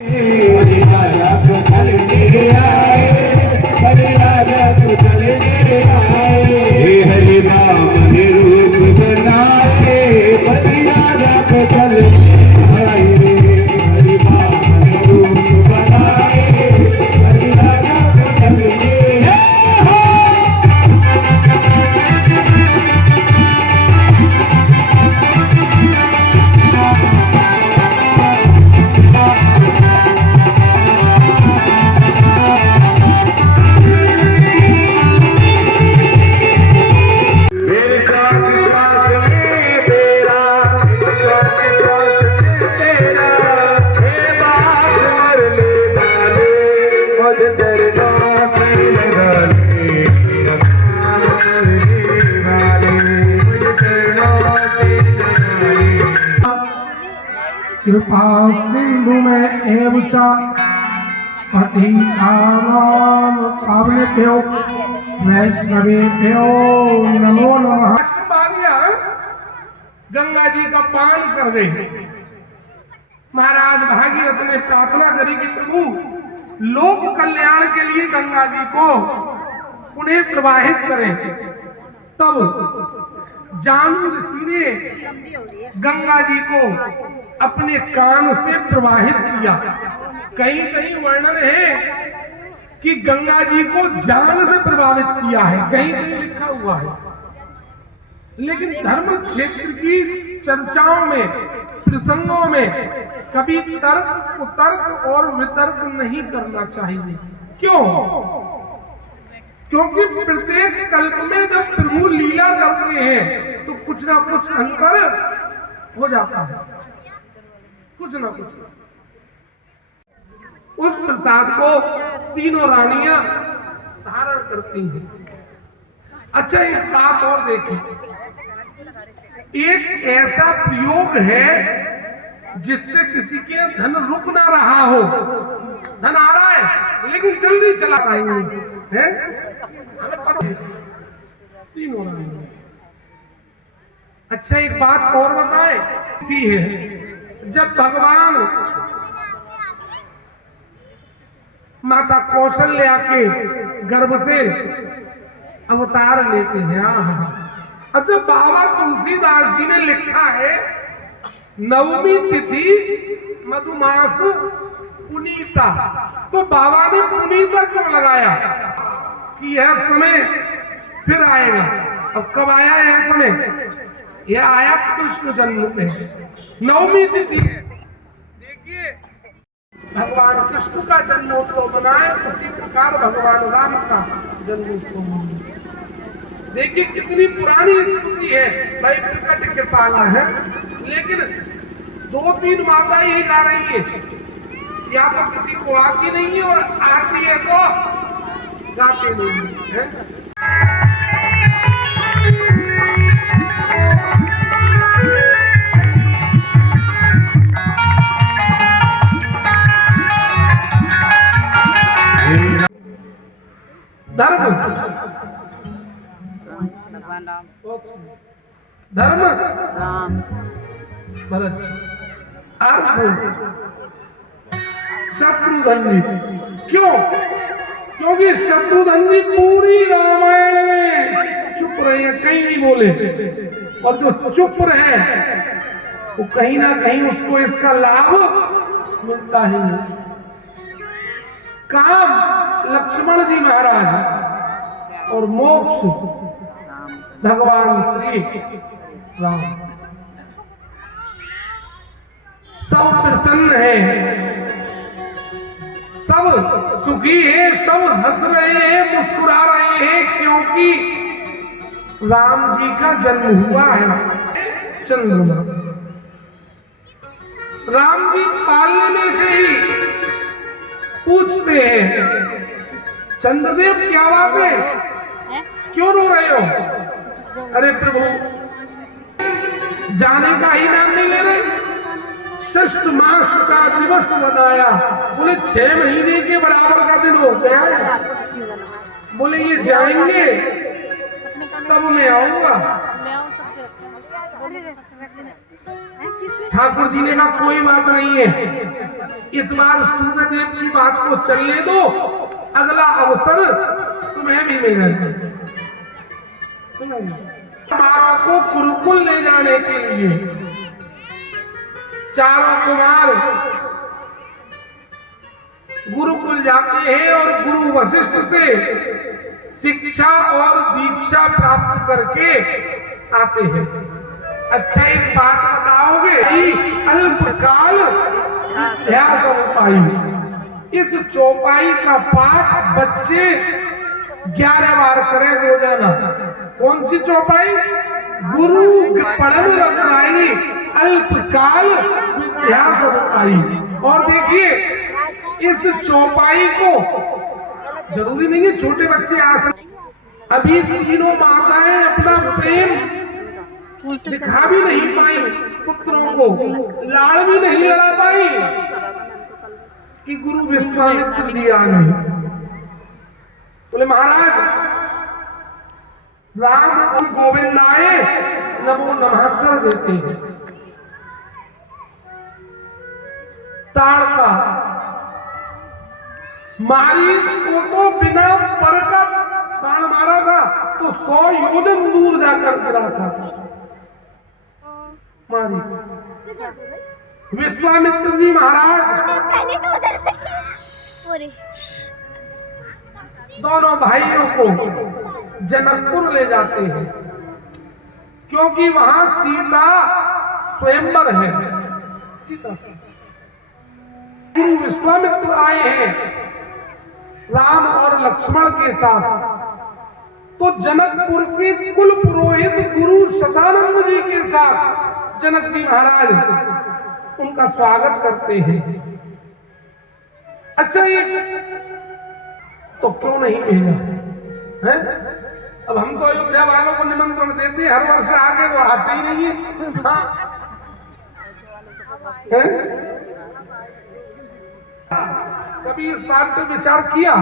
हरि राम निरूप बनाए हरि राजा को चल आए हरि राम निरूप बनाए हरि राजा को चल कृपा सिंधु में एवचा पतितानां पावनेभ्यो वैष्णवेभ्यो नमो नमः। गंगा जी का पान कर दे। महाराज भागीरथ ने प्रार्थना करी कि प्रभु लोक कल्याण के लिए गंगा जी को उन्हें प्रवाहित करें। तब जानू ऋषि ने गंगा जी को अपने कान से प्रवाहित किया। कहीं कहीं वर्णन है कि गंगा जी को जान से प्रभावित किया है, कहीं कहीं लिखा हुआ है। लेकिन धर्म क्षेत्र की चर्चाओं में, प्रसंगों में कभी तर्क, कुतर्क और वितर्क नहीं करना चाहिए। क्यों? क्योंकि प्रत्येक कल्प में जब प्रभु लीला करते हैं तो कुछ ना कुछ अंतर हो जाता है, कुछ ना कुछ। उस प्रसाद को तीनों रानियां धारण करती हैं। अच्छा, एक बात और देखिए, एक ऐसा प्रयोग है जिससे किसी के धन रुक ना रहा हो। धन आ रहा है लेकिन जल्दी चला आएंगे, है हमें पता है। तीनों रानियां। अच्छा, एक बात और बताएं की है, जब भगवान माता कौशल्या के गर्भ से अवतार लेते हैं। अच्छा, बाबा तुलसीदास जी ने लिखा है, नवमी तिथि मधुमास पुनीता। तो बाबा ने पुनीता क्यों लगाया? कि यह समय फिर आएगा। अब कब आया यह समय? यह आया कृष्ण जन्म पे, नवमी तिथि है। देखिए, भगवान कृष्ण का जन्मोत्सव मनाए, उसी प्रकार भगवान राम का जन्मोत्सव मनाए। देखिए कितनी पुरानी स्थिति है, भाई प्रकट कृपाला है। लेकिन 2-3 माता ही गा रही है, या तो किसी को आती नहीं है और आती है तो गाते नहीं है। धर्म धर्म राम भरत, अर्थ शत्रुघ्न जी। क्यों? क्योंकि शत्रुघ्न जी पूरी रामायण में चुप रहे हैं, कहीं नहीं बोले। और जो चुप रहे वो कहीं ना कहीं उसको इसका लाभ मिलता ही नहीं। काम लक्ष्मण जी महाराज और मोक्ष भगवान श्री राम। सब प्रसन्न है, सब सुखी है, सब हंस रहे हैं, मुस्कुरा रहे हैं, क्योंकि राम जी का जन्म हुआ है। चंद्रमा राम जी पालने से ही पूछते हैं, चंद्रदेव क्या बात है, क्यों रो रहे हो? अरे प्रभु, जाने का ही नाम नहीं ले रहे। षष्ठ मास का दिवस बनाया, बोले 6 महीने के बराबर का दिन हो गया है। बोले ये जाएंगे तब मैं आऊंगा। ठाकुर जी ने कहा कोई बात नहीं है, इस बार सूर्यदेव की बात को चलने दो, अगला अवसर तुम्हें भी मिलेगा। कुमारों को गुरुकुल ले जाने के लिए चारों कुमार गुरुकुल जाते हैं और गुरु वशिष्ठ से शिक्षा और दीक्षा प्राप्त करके आते हैं। अच्छा एक बात बताओगे, अल्पकाल चौपाई, इस चौपाई का पाठ बच्चे 11 बार करें रोजाना। कौन सी चौपाई? गुरु पढ़न रतनाई अल्पकाल विद्या चौपाई। और देखिए इस चौपाई को जरूरी नहीं है छोटे बच्चे आ सकते, अभी तीनों माताएं अपना प्रेम दिखा भी नहीं पाई, पुत्रों को लाड़ भी नहीं लड़ा पाई कि गुरु विश्वामित्र जी आ गए। बोले महाराज राम और गोविंदाए नमो नमः कर देते हैं। ताड़का मारीच को तो बिना पर का बाण मारा था तो 100 योजन दूर जाकर गिरा था। मारी विश्वामित्र जी महाराज दोनों भाइयों को जनकपुर ले जाते हैं, क्योंकि वहां सीता स्वयंवर है। सीता गुरु विश्वामित्र आए हैं राम और लक्ष्मण के साथ, तो जनकपुर के कुल पुरोहित गुरु सदानंद जी के साथ जनक जी महाराज उनका स्वागत करते हैं। अच्छा ये तो क्यों नहीं भेजा है? अब हम तो अयोध्या वालों को निमंत्रण देते हैं, हर वर्ष आगे वो आते ही नहीं है। हाँ है? कभी इस बात पे विचार किया?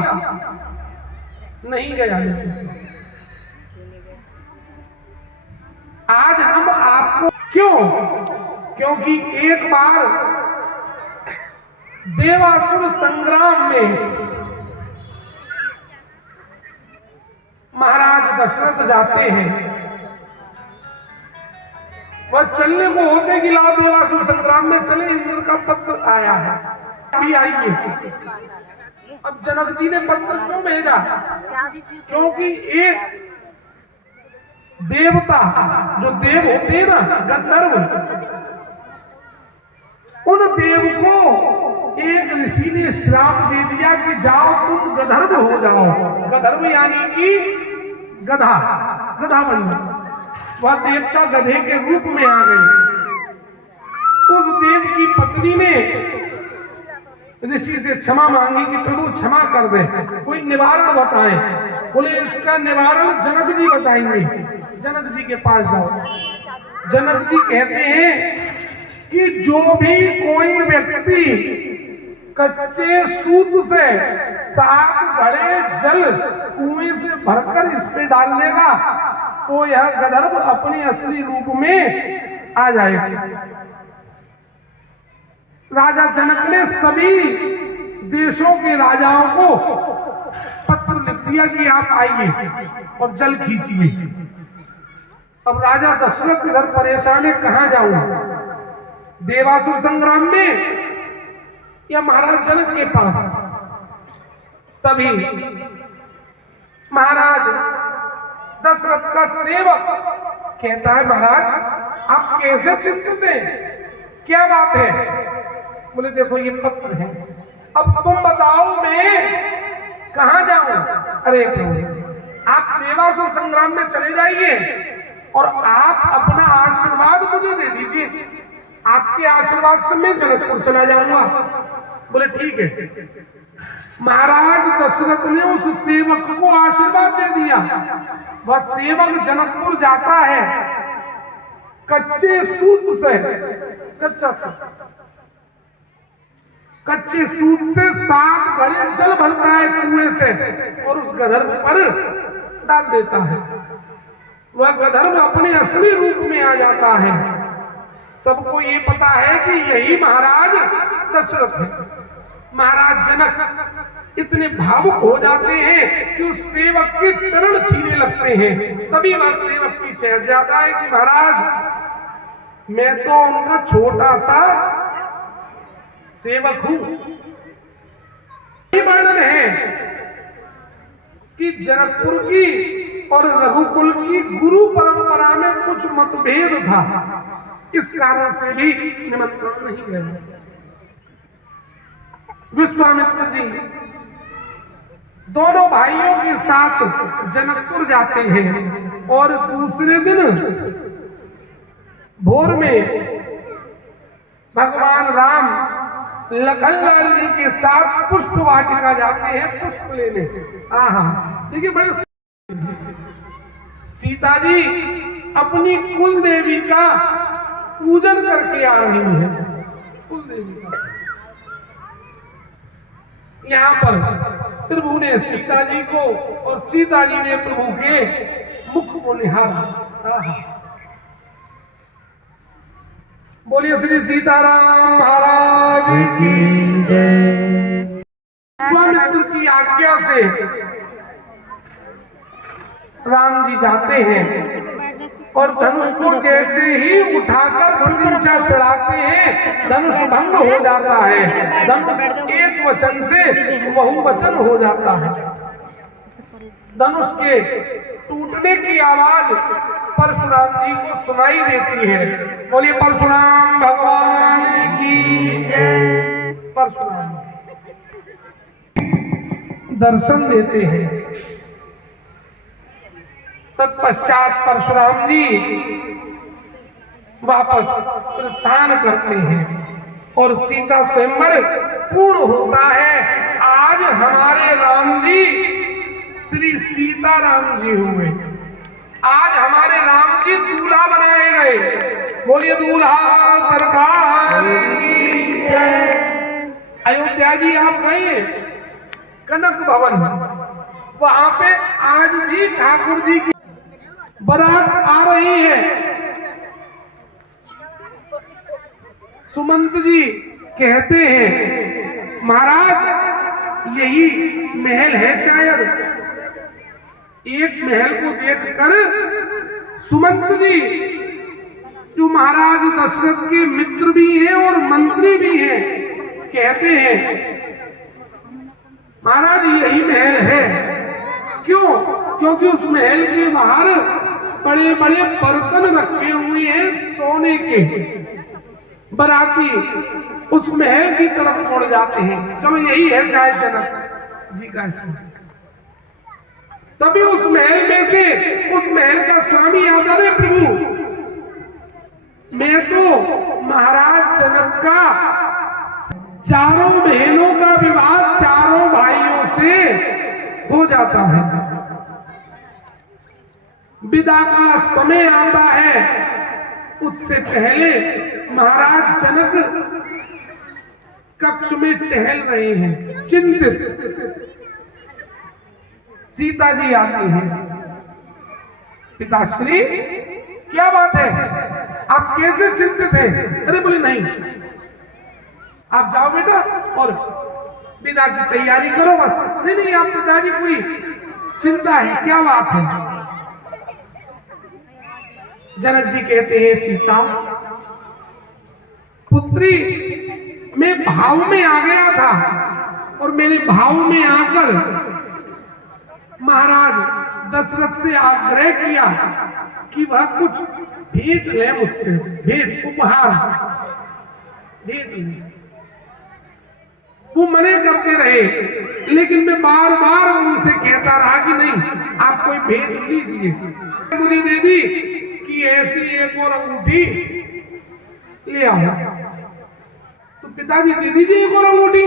नहीं गया। आज हम आपको क्यों? क्योंकि एक बार देवासुर संग्राम में महाराज दशरथ जाते हैं, वह चलने को होते कि लाओ देवासुर संग्राम में चले, इंद्र का पत्र आया है, अभी आइए। अब जनक जी ने पत्र क्यों भेजा? क्योंकि एक देवता जो देव होते हैं ना गंधर्व, उन देव को एक ऋषि ने श्राप दे दिया कि जाओ तुम गंधर्व हो जाओ। गंधर्व यानी कि गधा, गधा बन जाओ। वह देवता गधे के रूप में आ गए। उस देव की पत्नी ने ऋषि से क्षमा मांगी कि प्रभु क्षमा कर दे, कोई निवारण बताए। बोले इसका निवारण जनक जी बताएंगे। जनक जी के पास जाओ। जनक जी कहते हैं कि जो भी कोई व्यक्ति कच्चे सूत से 7 घड़े जल कुएं से भरकर इस पे डाल देगा तो यह गंधर्व अपने असली रूप में आ जाएगा। राजा जनक ने सभी देशों के राजाओं को पत्र लिख दिया कि आप आइए और जल खींचिए। अब राजा दशरथ इधर परेशान है, कहां जाऊं? देवासुर संग्राम में या महाराज जनक के पास? तभी महाराज दशरथ का सेवक कहता है महाराज आप कैसे चिंतित हैं, क्या बात है? बोले देखो ये पत्र है, अब तुम बताओ मैं कहां जाऊं? अरे आप देवासुर संग्राम में चले जाइए और आप अपना आशीर्वाद मुझे दे दीजिए, आपके आशीर्वाद से मैं जनकपुर चला जाऊंगा। बोले ठीक है। महाराज दशरथ ने उस सेवक को आशीर्वाद दे दिया। वह सेवक जनकपुर जाता है कच्चे सूत से, कच्चा सूत, कच्चे सूत से 7 घड़े जल भरता है कुएं से और उस गंधर्व पर डाल देता है। वह गंधर्व अपने असली रूप में आ जाता है। सबको ये पता है कि यही महाराज दशरथ है। महाराज जनक इतने भावुक हो जाते हैं कि उस सेवक के चरण छीने लगते हैं। तभी वह सेवक पीछे हट जाता है कि महाराज मैं तो उनका छोटा सा सेवक हूं। वर्णन है कि जनकपुर की और रघुकुल की गुरु परंपरा में कुछ मतभेद था, इस कारण से भी निमंत्रण नहीं गए। विश्वामित्र जी दोनों भाइयों के साथ जनकपुर जाते हैं और दूसरे दिन भोर में भगवान राम लखनलाल जी के साथ पुष्प वाटिका जाते हैं पुष्प लेने। देखिए बड़े सीता जी अपनी कुल देवी का पूजन करके आ रही है। कुल देवी का यहाँ पर प्रभु ने सीता जी को और सीता जी ने प्रभु के मुख को निहारा। बोलिए श्री सीताराम महाराज की जय। विश्वामित्र की आज्ञा से राम जी जाते हैं और धनुष को जैसे ही उठाकर प्रतिष्ठा चढ़ाते हैं धनुष भंग हो जाता है। धनुष एक वचन से बहुवचन हो जाता है। धनुष के टूटने की आवाज परशुराम जी को सुनाई देती है। बोलिए परशुराम भगवान की जय। परशुराम दर्शन देते हैं। तत्पश्चात परशुराम जी वापस प्रस्थान करते हैं और सीता स्वयंवर पूर्ण होता है। आज हमारे राम जी श्री सीताराम जी हुए। आज हमारे राम जी दूल्हा बनाए गए। बोलिए दूल्हा सरकार की जय। अयोध्या जी आप गए कनक भवन, वहां पे आज भी ठाकुर जी की बारात आ रही है। सुमंत जी कहते हैं महाराज यही महल है शायद। एक महल को देखकर सुमंत जी जो महाराज दशरथ के मित्र भी हैं और मंत्री भी हैं कहते हैं महाराज यही महल है। क्यों? क्योंकि उस महल के बाहर बड़े बड़े बर्तन रखे हुए हैं सोने के। बाराती उस महल की तरफ मुड़ जाते हैं। चलो यही है शायद जनक जी का इसमें। तभी उस महल में से उस महल का स्वामी आता है प्रभु मैं तो महाराज जनक का चारों बहनों का विवाह चारों भाइयों से हो जाता है। विदा का समय आता है उससे पहले महाराज जनक कक्ष में टहल रहे हैं चिंतित। सीता जी आती हैं। पिताश्री क्या बात है आप कैसे चिंतित हैं? अरे बोले नहीं आप जाओ बेटा और विदा की तैयारी करो बस। नहीं नहीं आप पिताजी कोई चिंता है क्या बात है? जनक जी कहते हैं सीता पुत्री मैं भाव में आ गया था और मैंने भाव में आकर महाराज दशरथ से आग्रह किया कि वह कुछ भेंट ले मुझसे। भेंट उपहार भेंट ले। वो मने करते रहे लेकिन मैं बार बार उनसे कहता रहा कि नहीं आप कोई भेंट लीजिए। मुझे दे दी कि ऐसी एक और अंगूठी ले आओ। तो पिताजी दे दीजिए एक और अंगूठी।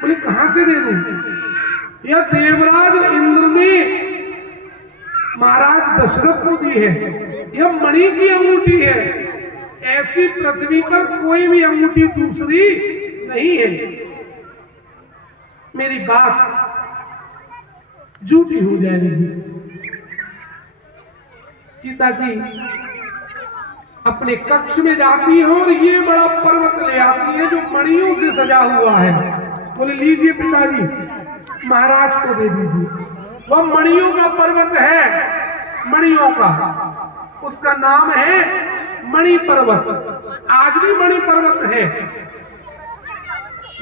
बोले कहां से दे दूं? यह देवराज इंद्र ने महाराज दशरथ को दी है। यह मणि की अंगूठी है। ऐसी पृथ्वी पर कोई भी अंगूठी दूसरी नहीं है। मेरी बात झूठी हो जाएगी। सीता जी अपने कक्ष में जाती है और ये बड़ा पर्वत ले आती है जो मणियों से सजा हुआ है। बोले लीजिए पिताजी, महाराज को दे दीजिए। वह मणियों का पर्वत है, मणियों का, उसका नाम है मणि पर्वत। आज भी मणि पर्वत है।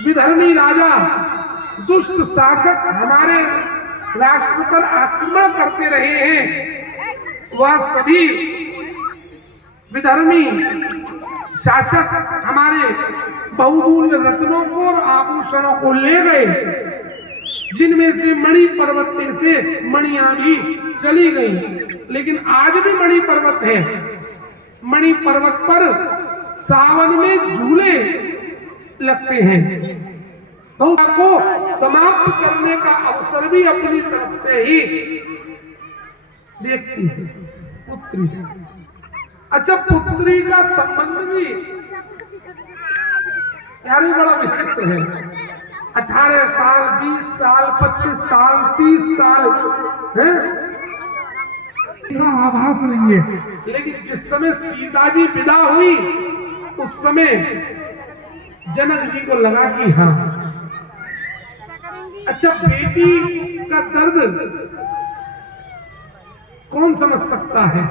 विधर्मी राजा, दुष्ट शासक हमारे राष्ट्र पर आक्रमण करते रहे हैं, वह सभी विधर्मी शासक हमारे बहुमूल्य रत्नों को और आभूषणों को ले गए, जिनमें से मणि पर्वत से मणियां भी चली गई। लेकिन आज भी मणि पर्वत है। मणि पर्वत पर सावन में झूले लगते हैं। बहुत को समाप्त करने का अवसर भी अपनी तरफ से ही देखती है पुत्री। अच्छा, पुत्री का संबंध भी यार बड़ा विचित्र है। 18 साल, 20 साल, 25 साल, 30 साल है, आभास नहीं है। लेकिन जिस समय सीता जी विदा हुई उस समय जनक जी को लगा कि हाँ, अच्छा बेटी का दर्द कौन समझ सकता है?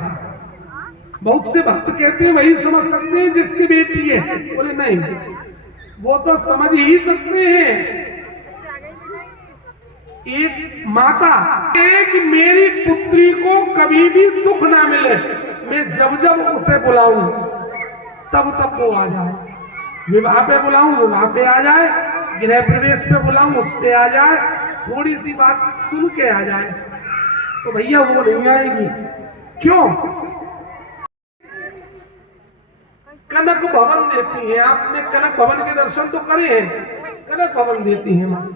बहुत से भक्त कहते हैं वही समझ सकते हैं जिसकी बेटी है। बोले नहीं, वो तो समझ ही सकते हैं। एक माता कि मेरी पुत्री को कभी भी दुख ना मिले, मैं जब जब उसे बुलाऊं तब तब वो आ जाए। विवाह पे बुलाऊं विवाह पे आ जाए, गृह प्रवेश पे बुलाऊं उस पे आ जाए, थोड़ी सी बात सुन के आ जाए। तो भैया वो नहीं आएगी। क्यों? कनक भवन देती है। आपने कनक भवन के दर्शन तो करे हैं। कनक भवन देती है मां।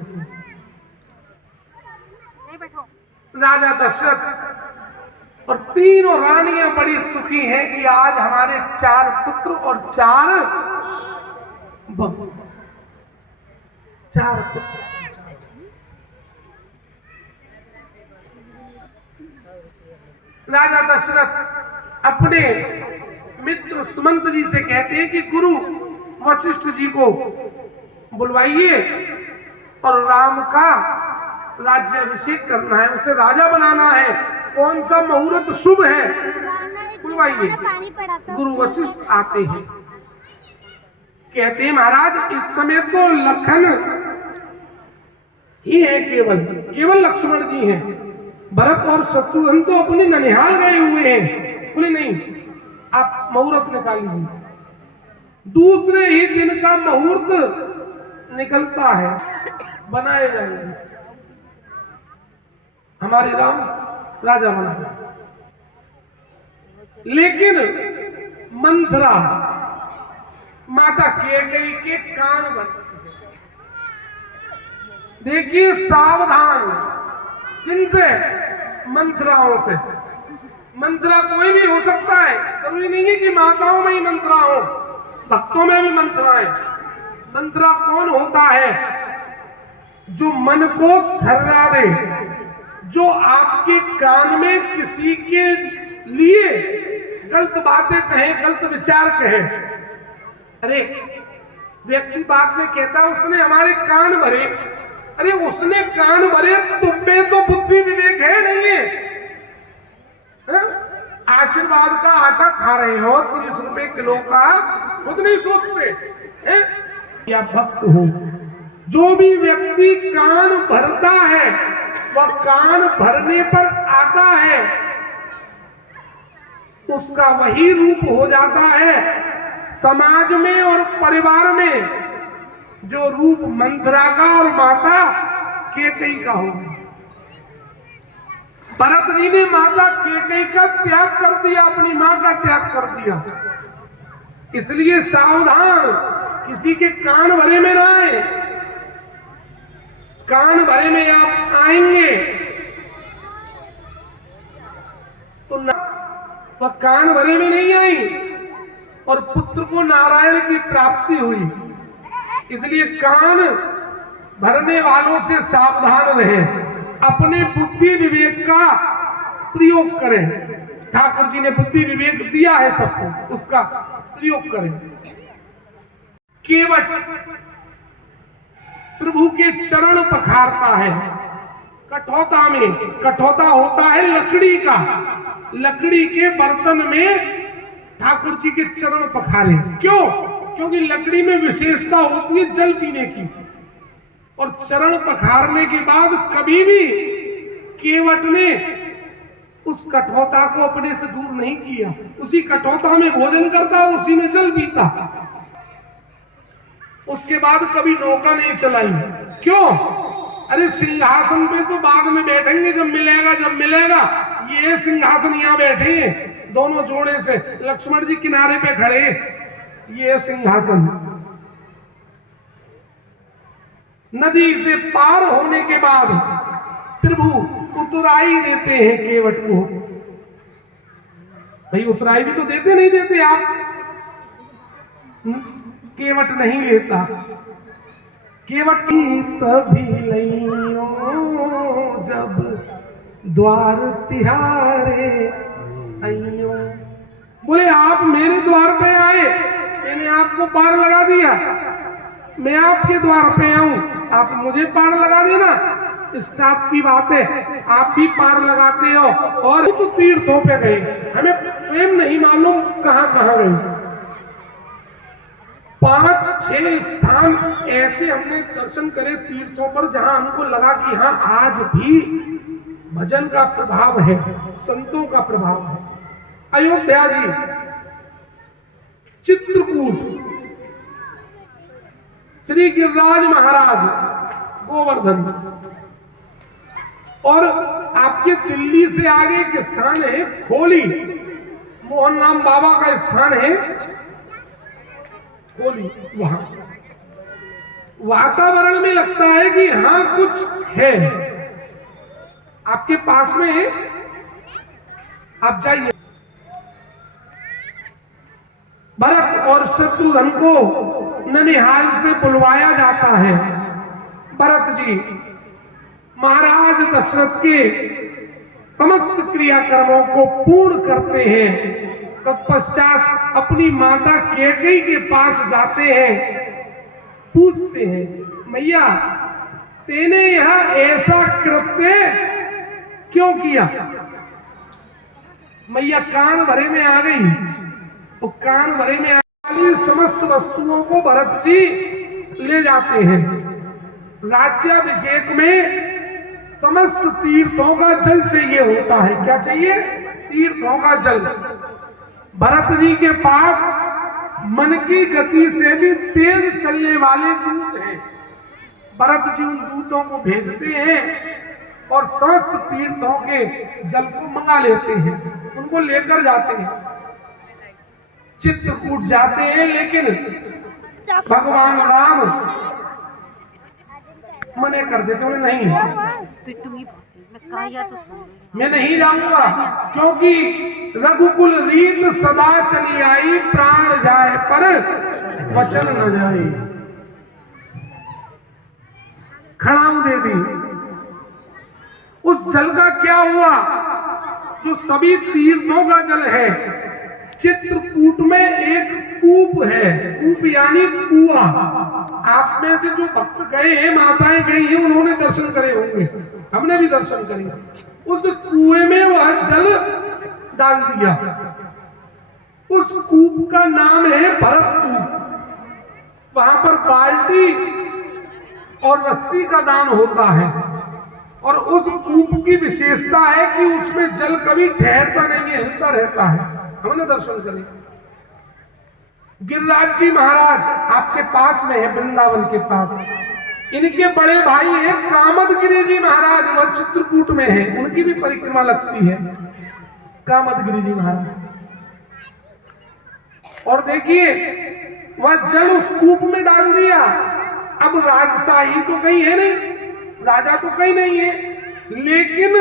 राजा दशरथ और तीनों रानियां बड़ी सुखी हैं कि आज हमारे 4 पुत्र और 4 बहू। 4 पुत्र। राजा दशरथ अपने मित्र सुमंत जी से कहते हैं कि गुरु वशिष्ठ जी को बुलवाइए और राम का राज्याभिषेक करना है, उसे राजा बनाना है। कौन सा मुहूर्त शुभ है, बुलवाइए। गुरु वशिष्ठ आते हैं, कहते हैं महाराज इस समय तो लखन ही है, केवल लक्ष्मण जी हैं। भरत और शत्रुघ्न तो अपने ननिहाल गए हुए हैं। बोले नहीं, आप मुहूर्त निकाल लीजिए। दूसरे ही दिन का मुहूर्त निकलता है, बनाए जाएंगे। हमारे राम राजा बना। लेकिन मंथरा माता कैकेयी के कान बंद। देखिए सावधान, किनसे? मंथराओं से। मंत्रा कोई भी हो सकता है, जरूरी नहीं है कि माताओं में ही मंत्रा हो, भक्तों में भी मंत्राएं। मंत्रा कौन होता है? जो मन को थर्रा दे, जो आपके कान में किसी के लिए गलत बातें कहे, गलत विचार कहे। अरे व्यक्ति बात में कहता उसने हमारे कान भरे। अरे उसने कान भरे, तुम में तो बुद्धि विवेक है नहीं है? आशीर्वाद का आटा खा रहे हो 30 रुपए किलो का, खुद नहीं सोचते हैं? या भक्त हो, जो भी व्यक्ति कान भरता है वह कान भरने पर आता है, उसका वही रूप हो जाता है समाज में और परिवार में जो रूप मंथरा का और माता कैकेयी का होगा। भरत जी ने माता कैकेयी का त्याग कर दिया, अपनी मां का त्याग कर दिया। इसलिए सावधान, किसी के कान भरे में ना आए। कान भरे में आप आएंगे तो वह कान भरे में नहीं आई और पुत्र को नारायण की प्राप्ति हुई। इसलिए कान भरने वालों से सावधान रहें, अपने बुद्धि विवेक का प्रयोग करें। ठाकुर जी ने बुद्धि विवेक दिया है सबको, उसका प्रयोग करें। केवट प्रभु के चरण पखारता है कठौता में। कठौता होता है लकड़ी का, लकड़ी के बर्तन में ठाकुर जी के चरण पखारे। क्यों? क्योंकि लकड़ी में विशेषता होती है जल पीने की, और चरण पखारने के बाद कभी भी केवट ने उस कठौता को अपने से दूर नहीं किया। उसी कठौता में भोजन करता, उसी में जल पीता। उसके बाद कभी नौका नहीं चलाई। क्यों? अरे सिंहासन पे तो बाद में बैठेंगे जब मिलेगा, जब मिलेगा। ये सिंहासन यहां बैठे हैं दोनों जोड़े से, लक्ष्मण जी किनारे पे खड़े, ये सिंहासन। नदी से पार होने के बाद प्रभु उतराई देते हैं केवट को। भाई उतराई भी तो देते नहीं देते आप? केवट नहीं लेता। केवट की तभी लइयो जब द्वार तिहारे आइयो। बोले आप मेरे द्वार पे आए, मैंने आपको पार लगा दिया, मैं आपके द्वार पे आऊं, आप मुझे पार लगा देना। स्टाफ की बात है, आप भी पार लगाते हो। और तो तीर्थों पे गए, हमें स्वयं नहीं मालूम कहां कहां गए। 5-6 स्थान ऐसे हमने दर्शन करे तीर्थों पर, जहां हमको लगा कि हाँ आज भी भजन का प्रभाव है, संतों का प्रभाव है। अयोध्या जी, चित्रकूट, श्री गिरिराज महाराज, गोवर्धन, और आपके दिल्ली से आगे एक स्थान है खोली, मोहन राम बाबा का स्थान है खोली। वहां वातावरण में लगता है कि हाँ कुछ है। आपके पास में है, आप जाइए। भरत और शत्रुघ्न को ननिहाल से बुलवाया जाता है। भरत जी महाराज दशरथ के समस्त क्रियाकर्मों को पूर्ण करते हैं। तत्पश्चात अपनी माता कैकेयी के पास जाते हैं, पूछते हैं, मैया तेने यह ऐसा कृत्य क्यों किया? मैया कान भरे में आ गई। तो कान भरे में आने समस्त वस्तुओं को भरत जी ले जाते हैं। राज्याभिषेक में समस्त तीर्थों का जल चाहिए होता है। क्या चाहिए? तीर्थों का जल। भरत जी के पास मन की गति से भी तेज चलने वाले दूत हैं। भरत जी उन दूतों को भेजते हैं और समस्त तीर्थों के जल को मंगा लेते हैं, उनको लेकर जाते हैं। चित्रकूट जाते हैं, लेकिन भगवान राम मने कर देते, उन्हें नहीं, मैं नहीं जाऊंगा, क्योंकि रघुकुल रीत सदा चली आई, प्राण जाए पर वचन न जाए। खड़ाऊ दे दी। उस जल का क्या हुआ? जो सभी तीर्थों का जल है, चित्रकूट में एक कूप है। कूप यानी कुआं। आप में से जो भक्त गए हैं, माताएं गई हैं, उन्होंने दर्शन करे होंगे, हमने भी दर्शन करे। उस कुएं में वह जल डाल दिया। उस कूप का नाम है भरत कूप। वहां पर बाल्टी और रस्सी का दान होता है। और उस कूप की विशेषता है कि उसमें जल कभी ठहरता नहीं है, हिलता रहता है। हमने दर्शन करे। गिरिराज जी महाराज आपके पास में है, वृंदावन के पास। इनके बड़े भाई हैं कामदगिरि जी महाराज, वह चित्रकूट में है, उनकी भी परिक्रमा लगती है, कामदगिरि जी महाराज। और देखिए वह जल उस कूप में डाल दिया। अब राजशाही तो कहीं है नहीं, राजा तो कहीं नहीं है, लेकिन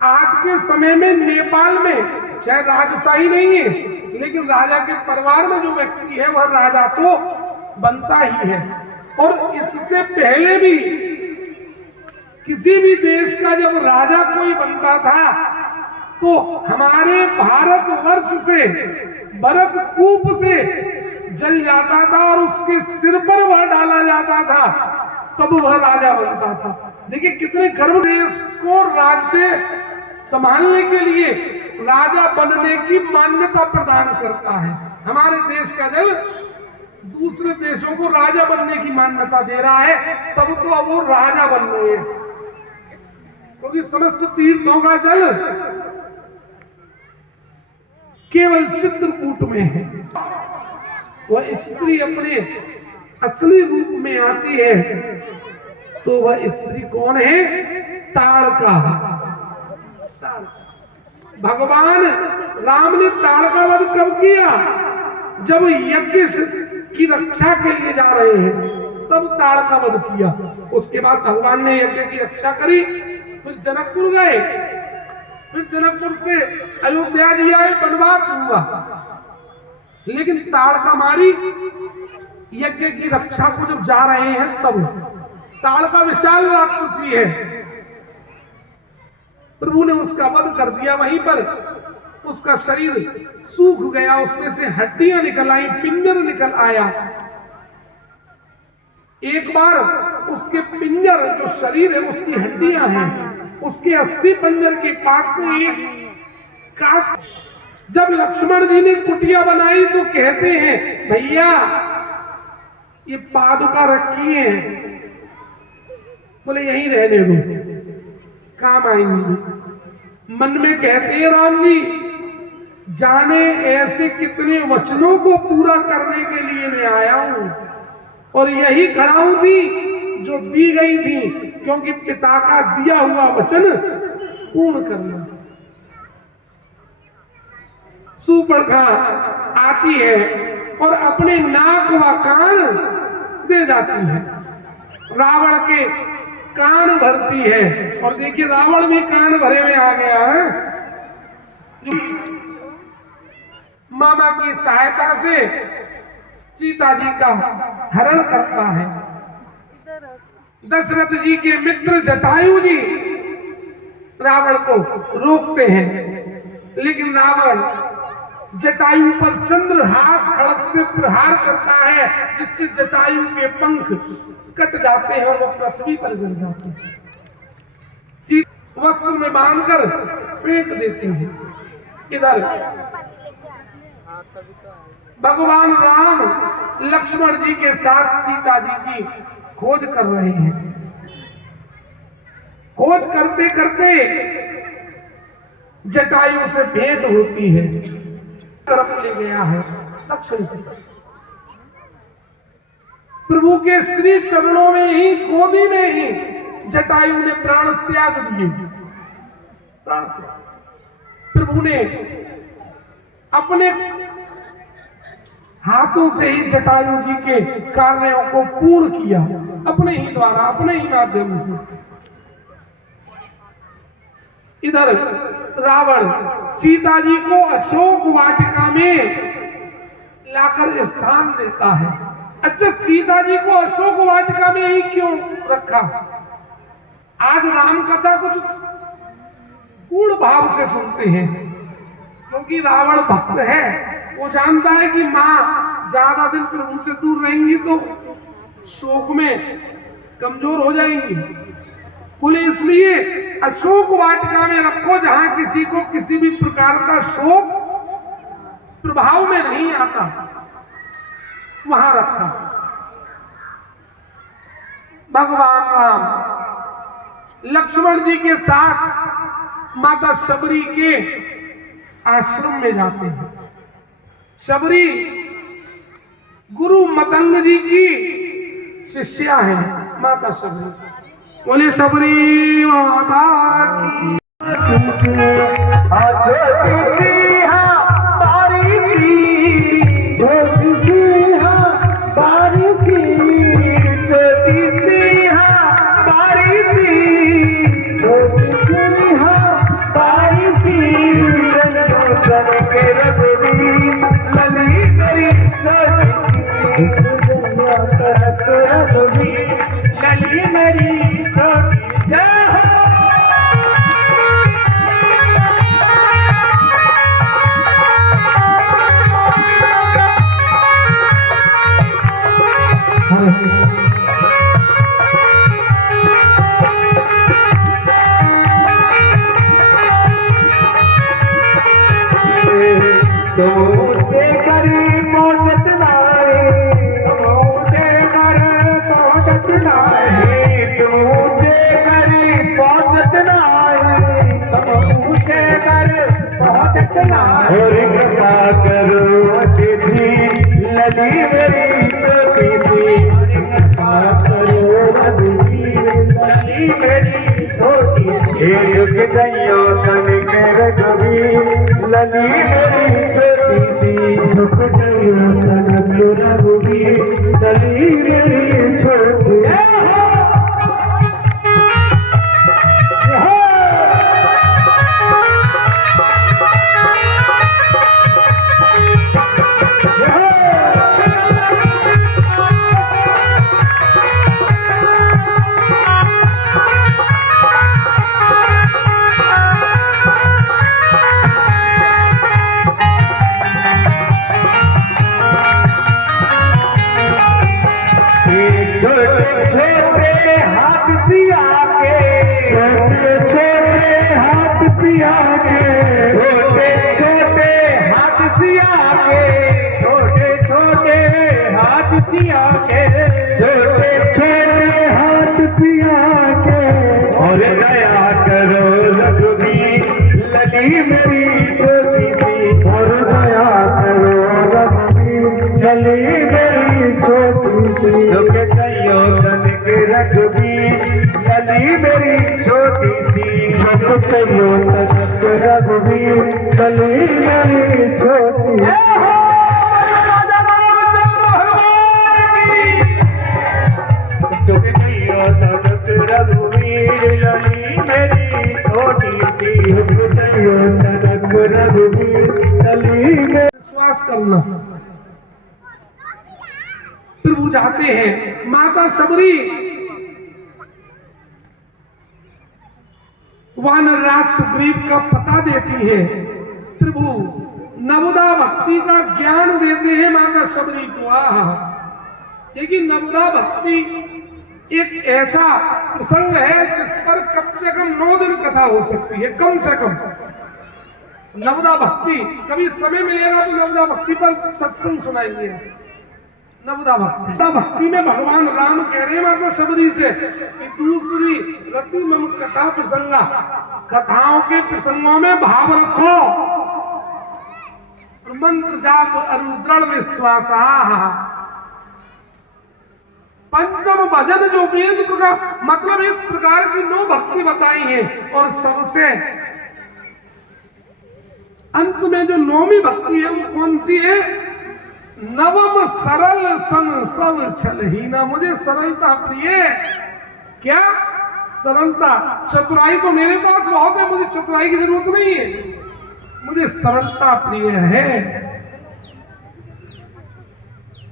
आज के समय में नेपाल में चाहे राजशाही नहीं है, लेकिन राजा के परिवार में जो व्यक्ति है वह राजा तो बनता ही है। और इससे पहले भी किसी भी देश का जब राजा कोई बनता था तो हमारे भारतवर्ष से भरतकूप से जल जाता था और उसके सिर पर वह डाला जाता था, तब वह राजा बनता था। देखिए कितने गर्व, देश को राज्य संभालने के लिए राजा बनने की मान्यता प्रदान करता है। हमारे देश का जल दूसरे देशों को राजा बनने की मान्यता दे रहा है, तब तो अब वो राजा बन रहे हैं, क्योंकि समस्त तीर्थों का जल केवल चित्रकूट में है। वह स्त्री अपने असली रूप में आती है, तो वह स्त्री कौन है? ताड़का। भगवान राम ने ताड़का वध कब किया? जब यज्ञ की रक्षा के लिए जा रहे हैं, तब ताड़का वध किया। उसके बाद भगवान ने यज्ञ की रक्षा करी, फिर जनकपुर गए, फिर जनकपुर से अयोध्या जी आए, वनवास हुआ, लेकिन ताड़का मारी यज्ञ की रक्षा को जब जा रहे हैं तब। ताड़का विशाल राक्षसी है, प्रभु ने उसका वध कर दिया। वहीं पर उसका शरीर सूख गया, उसमें से हड्डियां निकल आई, पिंजर निकल आया। एक बार उसके पिंजर, जो शरीर है उसकी हड्डियां हैं, उसके अस्थि पंजर के पास में एक काष्ठ। जब लक्ष्मण जी ने कुटिया बनाई तो कहते हैं, भैया ये पादुका रखी है, बोले यहीं रहने दो, काम आएंगे। मन में कहते हैं राम जी, जाने ऐसे कितने वचनों को पूरा करने के लिए मैं आया हूं, और यही खड़ाऊ थी जो दी गई थी, क्योंकि पिता का दिया हुआ वचन पूर्ण करना। सूर्पणखा आती है और अपने नाक व कान दे जाती है, रावण के कान भरती है। और देखिए रावण भी कान भरे में आ गया है। मामा की सहायता से सीता जी का हरण करता है। दशरथ जी के मित्र जटायु जी रावण को रोकते हैं, लेकिन रावण जटायु पर चंद्रहास खड़ग से प्रहार करता है, जिससे जटायु के पंख कट जाते हैं और वो पृथ्वी पर गिर जाते हैं। वस्त्र में बांधकर फेंक देते हैं। इधर भगवान राम लक्ष्मण जी के साथ सीता जी की खोज कर रहे हैं। खोज करते करते जटायु से भेंट होती है, तरफ ले गया है दक्षिण से। प्रभु के श्री चरणों में ही, गोदी में ही जटायु ने प्राण त्याग दिए। प्राण प्रभु ने अपने हाथों से ही जटायु जी के कार्यों को पूर्ण किया, अपने ही द्वारा, अपने ही माध्यम से। इधर रावण सीता जी को अशोक वाटिका में लाकर स्थान देता है। अच्छा, सीता जी को अशोक वाटिका में ही क्यों रखा? आज राम कथा कुछ पूर्ण भाव से सुनते हैं, क्योंकि रावण भक्त है। वो जानता है कि माँ ज्यादा दिन प्रभु से दूर रहेंगी तो शोक में कमजोर हो जाएंगी, बोले इसलिए अशोक वाटिका में रखो, जहां किसी को किसी भी प्रकार का शोक प्रभाव में नहीं आता, वहां रखा। भगवान राम लक्ष्मण जी के साथ माता शबरी के आश्रम में जाते हैं। शबरी गुरु मतंग जी की शिष्या है माता शबरी। बोले शबरी माता की। और कृपा करो अतिथि लली मेरी छोटी सी, कृपा करो अतिथि लली मेरी छोटी सी, एक गैया तनिक रघुवी लली मेरी छोटी सी, झुक गैया तनिक रघुवी लली मेरी छोटी सी। छोटे छोटे हाथ सिया के, छोटे छोटे हाथ सिया के, छोटे छोटे हाथ सिया के, छोटे छोटे हाथ सिया के, छोटे छोटे हाथ सिया के, और दया करो रघुवीर लली मेरी छोटी सी, और दया करो रघुवीर लली मेरी छोटी सी, तनिक रघुवीर लली मेरी छोटी सी, तनिक रघुवीर लली मेरी छोटी सी। रघुवीर लली मेरी छोटी सी, तनिक रघुवीर लली मेरी। विश्वास करना। प्रभु जाते हैं, माता सबरी वानरराज सुग्रीव का पता देती है, प्रभु नवदा भक्ति का ज्ञान देते हैं माता सबरी को। देखिए नवदा भक्ति एक ऐसा प्रसंग है जिस पर कम से कम 9 दिन कथा हो सकती है, कम से कम। नवदा भक्ति कभी समय मिलेगा तो नवदा भक्ति पर सत्संग सुनाएंगे। नवदा भक्ति में भगवान राम कह रहे हैं माता सबरी से कि दूसरी रति मम कथा प्रसंगा, कथाओं के प्रसंगों में भाव रखो, मंत्र जाप अरुद्र विश्वास। पंचम भजन जो वेद का मतलब इस प्रकार की 9 भक्ति बताई है, और सबसे अंत में जो 9वीं भक्ति है वो कौन सी है? नवम सरल सन सब छल ही ना। मुझे सरलता प्रिय। क्या सरलता? चतुराई तो मेरे पास बहुत है, मुझे चतुराई की जरूरत नहीं है, मुझे सरलता प्रिय है।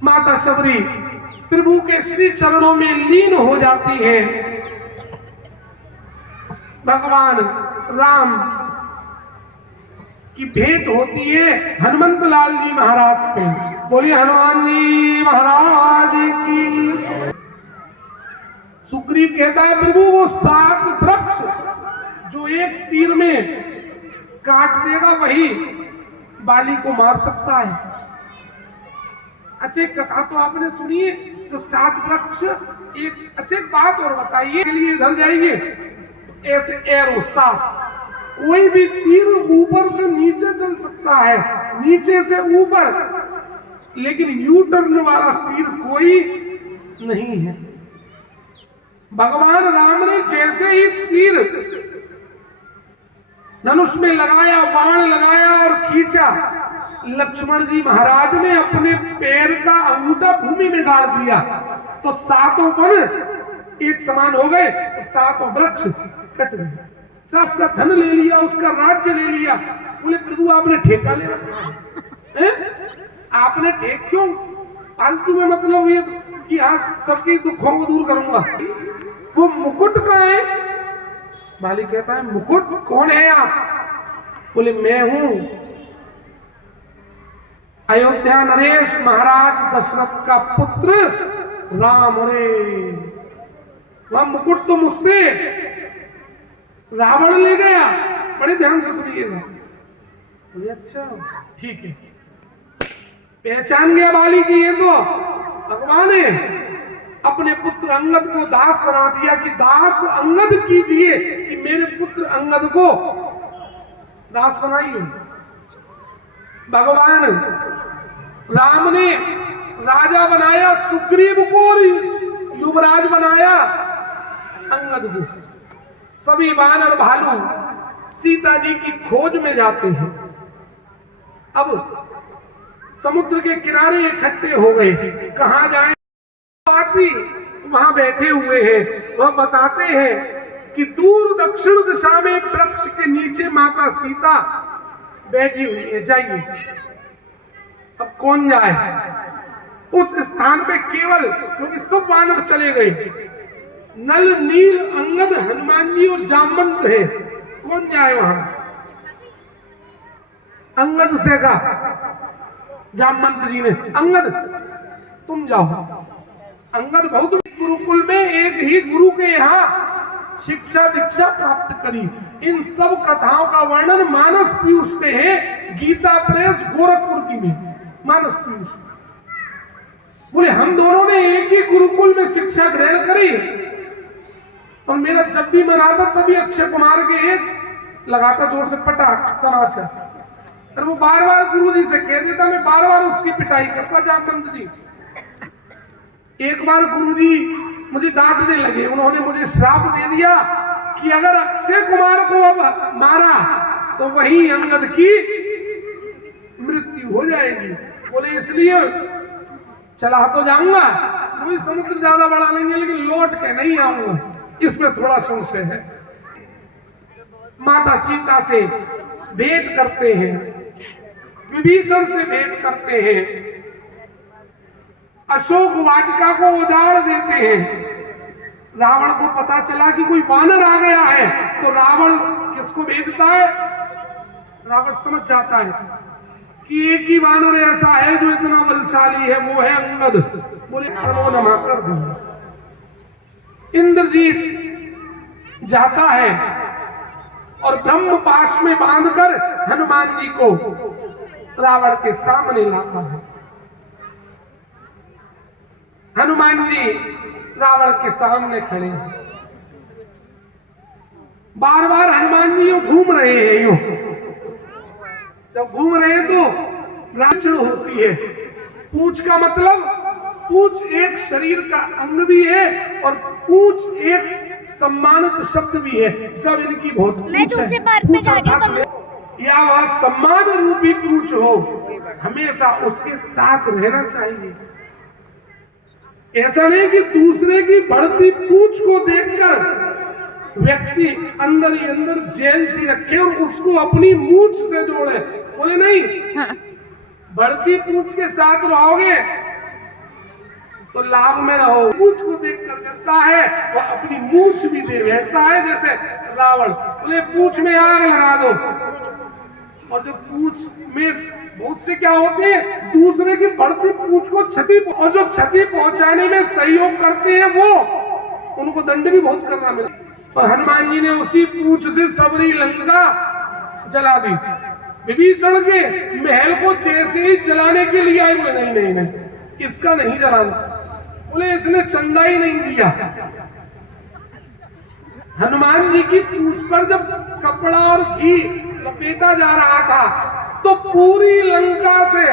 माता सबरी प्रभु के श्री चरणों में लीन हो जाती है। भगवान राम की भेंट होती है हनुमंत लाल जी महाराज से। बोलिए हनुमान जी महाराज की। सुग्रीव कहता है प्रभु वो 7 वृक्ष जो एक तीर में काट देगा वही बाली को मार सकता है। अच्छी कथा तो आपने सुनी है, तो 7 वृक्ष एक अच्छी बात और बताइए के लिए इधर जाइए। ऐसे एरो 7, कोई भी तीर ऊपर से नीचे चल सकता है, नीचे से ऊपर, लेकिन यू टर्न वाला तीर कोई नहीं है। भगवान राम ने जैसे ही तीर धनुष में लगाया, बाण लगाया और खींचा, लक्ष्मण जी महाराज ने अपने पैर का अंगूठा भूमि में गाड़ दिया, तो 7 वन एक समान हो गए, तो 7 वृक्ष कट गए। उसका धन ले लिया, उसका राज्य ले लिया। बोले प्रभु आपने ठेका ले रखा है, आपने ठेक क्यों? फालतू में मतलब ये कि आज सबके दुखों को दूर करूंगा। वो मुकुट कहाँ है? बाली कहता है मुकुट कौन है आप? बोले मैं हूं अयोध्या नरेश महाराज दशरथ का पुत्र राम। रे वह मुकुट तो मुझसे रावण ले गया। बड़े ध्यान से सुनिएगा। अच्छा ठीक है, पहचान गया बाली की ये तो भगवान है। अपने पुत्र अंगद को दास बना दिया कि दास अंगद कीजिए, कि मेरे पुत्र अंगद को दास बनाइए। भगवान राम ने राजा बनाया सुग्रीव को और युवराज बनाया अंगद को। सभी वानर भालू सीता जी की खोज में जाते हैं। अब समुद्र के किनारे इकट्ठे हो गए, कहां जाएं? वहां बैठे हुए हैं। वह बताते हैं कि दूर दक्षिण दिशा में एक वृक्ष के नीचे माता सीता बैठी हुई है, जाइए। अब कौन जाए? उस स्थान पे केवल, क्योंकि सब वानर चले गए, नल नील अंगद हनुमान जी और जामवंत है, कौन जाए वहां? अंगद से कहा जामवंत जी ने, अंगद तुम जाओ। अंगद बहुत गुरुकुल में एक ही गुरु के यहाँ शिक्षा दीक्षा प्राप्त करी। इन सब कथाओं का वर्णन मानस पीयूष में है, गीता प्रेस गोरखपुर की में मानस पीयूष। बोले हम दोनों ने एक ही गुरुकुल में शिक्षा ग्रहण करी, और मेरा जब भी मन आता तभी अक्षय कुमार के एक लगाता जोर से पटाख तमाचा, और वो बार बार गुरु जी से कह देता, मैं बार बार उसकी पिटाई करता जामवंत जी। एक बार गुरुजी मुझे डांटने लगे, उन्होंने मुझे श्राप दे दिया कि अगर अक्षय कुमार को अब मारा तो वही अंगद की मृत्यु हो जाएगी। बोले इसलिए चला तो जाऊंगा, कोई समुद्र ज्यादा बड़ा नहीं है, लेकिन लौट के नहीं आऊंगा, इसमें थोड़ा संशय है। माता सीता से भेंट करते हैं, विभीषण से भेंट करते हैं, अशोक वाटिका को उजाड़ देते हैं। रावण को पता चला कि कोई वानर आ गया है, तो रावण किसको भेजता है? रावण समझ जाता है कि एक ही वानर ऐसा है जो इतना बलशाली है, वो है अंगद। बोले नमो नमः कर दिया। इंद्रजीत जाता है और ब्रह्म पाश में बांधकर हनुमान जी को रावण के सामने लाता है। हनुमान जी रावण के सामने खड़े हैं। बार बार हनुमान जी यूं घूम रहे हैं, यूं जब घूम रहे हैं तो राक्षण होती है। पूंछ का मतलब, पूंछ एक शरीर का अंग भी है और पूंछ एक सम्मानित शब्द भी है। सब इनकी बहुत या वह सम्मान रूपी पूंछ हो, हमेशा उसके साथ रहना चाहिए। ऐसा नहीं कि दूसरे की बढ़ती पूंछ को देखकर व्यक्ति अंदर ही अंदर जेल सी रखे और उसको अपनी मूंछ से जोड़े। बोले नहीं, बढ़ती पूंछ के साथ रहोगे तो लाभ में रहो। पूंछ को देखकर करता है वो अपनी मूंछ भी दे बैठता है, जैसे रावण। बोले पूंछ में आग लगा दो, और जो पूंछ में बहुत से क्या होते हैं, दूसरे की बढ़ती पूंछ को क्षति, और जो क्षति पहुंचाने में सहयोग करते हैं वो उनको दंड भी बहुत करना मिलता। और हनुमान जी ने उसी पूंछ से सबरी लंका जला दी। विभीषण के महल को जैसे ही जलाने के लिए आए, बोले नहीं नहीं नहीं, इसका नहीं जलाना। बोले इसने चंदा ही नहीं दिया। हनुमान जी की पूंछ पर जब कपड़ा और घी लपेटा जा रहा था तो पूरी लंका से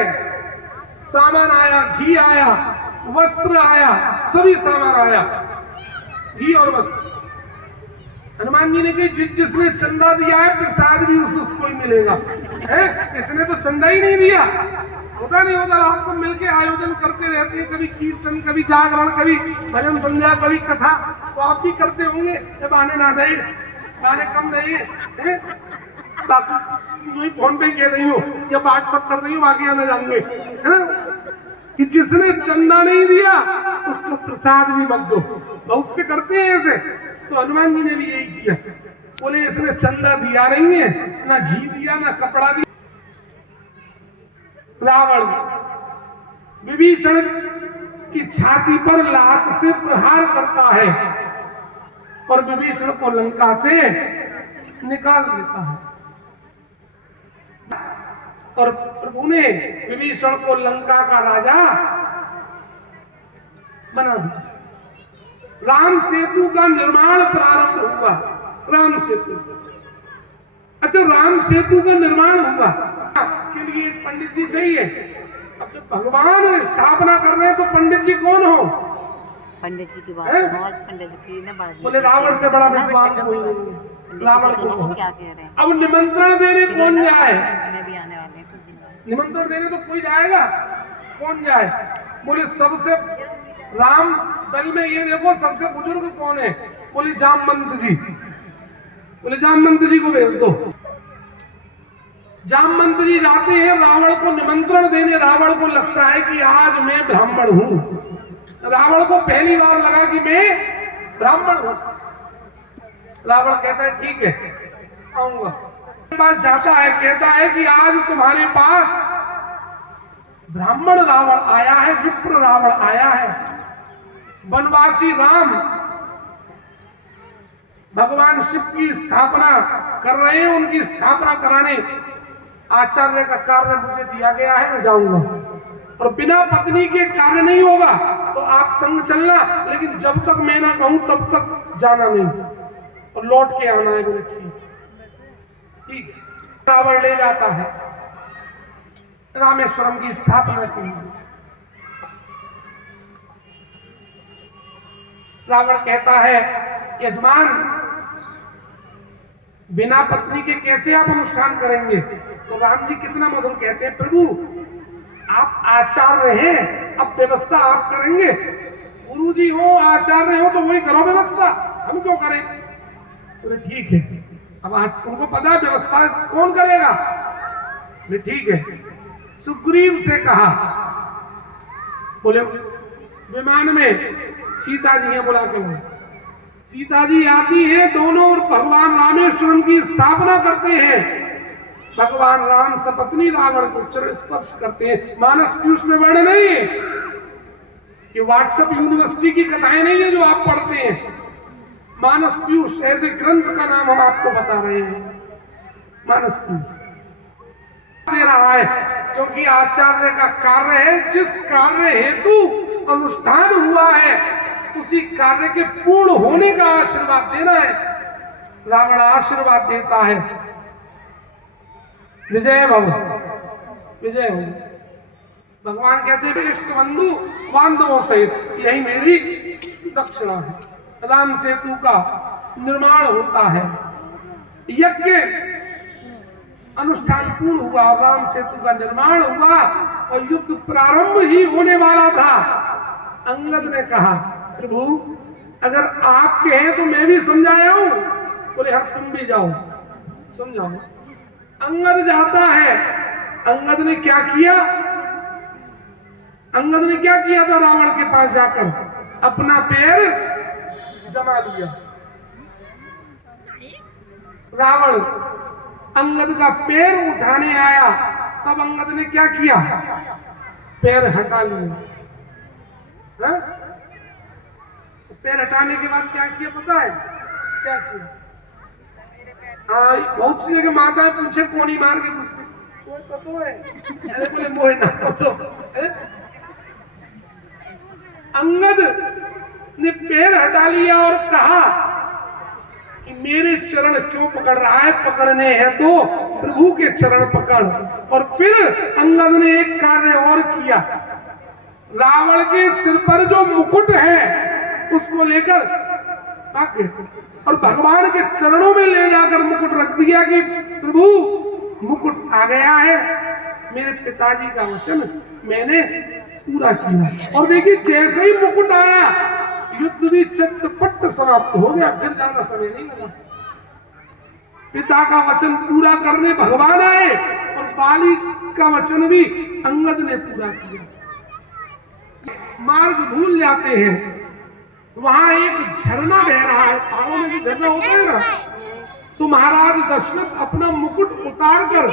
सामान आया, घी आया, वस्त्र आया, सभी सामान आया, घी और वस्त्र। हनुमान जी ने कहा जिसने चंदा दिया है प्रसाद भी उसको ही मिलेगा, है? इसने तो चंदा ही नहीं दिया। होता नहीं होता, आप सब मिलके आयोजन करते रहते हैं, कभी कीर्तन, कभी जागरण, कभी भजन संध्या, कभी कथा, तो आप भी करते होंगे। जब आने ना दे, आने कम नहीं, बाकी फोन पे कह रही हूँ या व्हाट्सअप कर रही हूँ, बाकी आना जाऊंगे, है ना? कि जिसने चंदा नहीं दिया उसको प्रसाद भी मत दो। बहुत से करते हैं ऐसे, तो हनुमान जी ने भी यही किया। बोले इसने चंदा दिया नहीं है, ना घी दिया, ना कपड़ा दिया। रावण विभीषण की छाती पर लात से प्रहार करता है और विभीषण को लंका से निकाल देता है। और प्रभु ने विभीषण को लंका का राजा बना दिया। राम सेतु का निर्माण प्रारंभ हुआ। राम सेतु, अच्छा, राम सेतु का निर्माण हुआ कि लिए एक पंडित जी चाहिए। अब जब भगवान स्थापना कर रहे हैं तो पंडित जी कौन हो? पंडित जी की बात हैं? सुनो, पंडित जी की ना बात बोले रावण से बड़ा विद्वान कोई नहीं है। रावण सुनो को क्या कह रहे हैं। अब निमंत्रण देने कौन जाए? मैं भी आने वाले हैं कुछ दिन बाद। निमंत्रण देने तो कोई जाएगा, कौन जाए? बोले सबसे राम दल में ये देखो सबसे बुजुर्ग कौन है? बोले जामवंत जी। बोले जामवंत जी को भेज दो। जामवंत जी जाते हैं रावण को निमंत्रण देने। रावण को लगता है कि आज मैं ब्राह्मण हूं। रावण को पहली बार लगा कि मैं ब्राह्मण हूं। रावण कहता है ठीक है आऊंगा। पास जाता है, कहता है कि आज तुम्हारे पास ब्राह्मण रावण आया है, विप्र रावण आया है। वनवासी राम भगवान शिव की स्थापना कर रहे हैं, उनकी स्थापना कराने आचार्य का कार्य मुझे दिया गया है, मैं जाऊंगा। और बिना पत्नी के कार्य नहीं होगा तो आप संग चलना, लेकिन जब तक मैं ना कहूं तब तक जाना नहीं और लौट के आना है। बोले ठीक है। रावण ले जाता है रामेश्वरम की स्थापना के लिए। रावण कहता है यजमान बिना पत्नी के कैसे आप अनुष्ठान करेंगे? तो राम जी कितना मधुर कहते हैं, प्रभु आप आचार्य हैं, अब व्यवस्था आप करेंगे। गुरु जी हो, आचार्य हो तो वही करो व्यवस्था, हम क्यों करें? बोले ठीक है। अब आज उनको पता है व्यवस्था कौन करेगा। बोले ठीक है। सुग्रीव से कहा, बोले विमान में सीता जी हैं, बुला के लो। सीता जी आती है, दोनों भगवान रामेश्वरम की स्थापना करते हैं। भगवान राम सपत्नी रावण को चरण स्पर्श करते हैं। मानस पीयूष में वर्णन नहीं है, ये व्हाट्सएप यूनिवर्सिटी की कथाएं नहीं है जो आप पढ़ते हैं। मानस पीयूष ऐसे ग्रंथ का नाम हम आपको बता रहे हैं। मानस पीयूष दे रहा है क्योंकि आचार्य का कार्य है, जिस कार्य हेतु अनुष्ठान हुआ है उसी कार्य के पूर्ण होने का आशीर्वाद देना है। रावण आशीर्वाद देता है, विजय भव, विजय हो। भगवान कहते हैं इष्ट बंधु बांधवों सहित यही मेरी दक्षिणा है। राम सेतु का निर्माण होता है, यज्ञ अनुष्ठान पूर्ण हुआ, राम सेतु का निर्माण हुआ और युद्ध प्रारंभ ही होने वाला था। अंगद ने कहा प्रभु अगर आप कहें तो मैं भी समझाया हूं। बोले हाँ तुम भी जाओ समझाओ। अंगद जाता है। अंगद ने क्या किया? अंगद ने क्या किया था? रावण के पास जाकर अपना पैर जमा लिया। रावण अंगद का पैर उठाने आया, तब अंगद ने क्या किया? पैर हटा लिया। हा? पैर हटाने के बाद क्या किया पता है? क्या किया? बहुत सी जगह माता पूछे कोनी मार के दूसरे कोई पतो है? अरे बोले मोहे ना पतो। अंगद ने पैर हटा लिया और कहा कि मेरे चरण क्यों पकड़ रहा है? पकड़ने हैं तो प्रभु के चरण पकड़। और फिर अंगद ने एक कार्य और किया। रावण के सिर पर जो मुकुट है उसको लेकर और भगवान के चरणों में ले जाकर मुकुट रख दिया कि प्रभु मुकुट आ गया है, मेरे पिताजी का वचन मैंने पूरा किया। और देखिए जैसे ही मुकुट आया युद्ध भी चटपट समाप्त हो गया, फिर ज्यादा समय नहीं लगा। पिता का वचन पूरा करने भगवान आए और बाली का वचन भी अंगद ने पूरा किया। मार्ग भूल जाते हैं, वहां एक झरना बह रहा है। पहाड़ों में जो झरना होता है ना, तो महाराज दशरथ अपना मुकुट उतार कर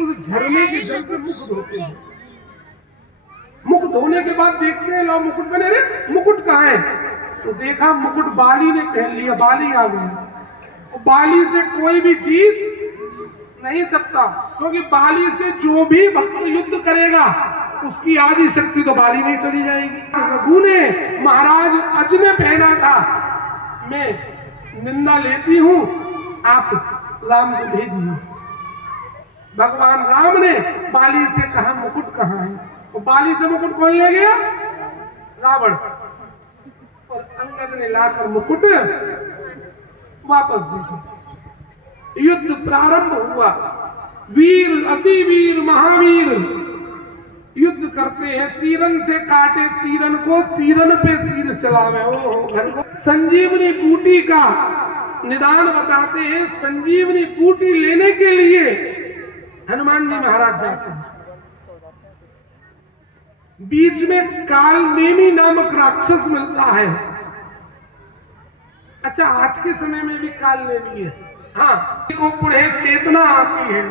उस झरने के जल से मुख धोते हैं। मुख धोने के बाद देखते हैं लो मुकुट बने, रे मुकुट कहाँ है? तो देखा मुकुट बाली ने पहन लिया। बाली आ गया। बाली से कोई भी जीत नहीं सकता, क्योंकि बाली से जो भी भक्त युद्ध करेगा उसकी आदि शक्ति तो बाली में चली जाएगी। रघु ने महाराज अज ने पहना था, मैं निंदा लेती हूं, आप राम को भेजिए। भगवान राम ने बाली से कहा मुकुट कहाँ है, तो बाली से मुकुट कौन ले गया? रावण। और अंगद ने लाकर मुकुट वापस दे दिया। युद्ध प्रारंभ हुआ। वीर, अति वीर, महावीर युद्ध करते हैं। तीरन से काटे तीरन को, तीरन पे तीर चलावे। ओ घर को संजीवनी बूटी का निदान बताते हैं। संजीवनी बूटी लेने के लिए हनुमान जी महाराज जाते हैं। बीच में कालनेमी नामक राक्षस मिलता है। अच्छा, आज के समय में भी कालनेमी है। हाँ, को पुणे चेतना आती है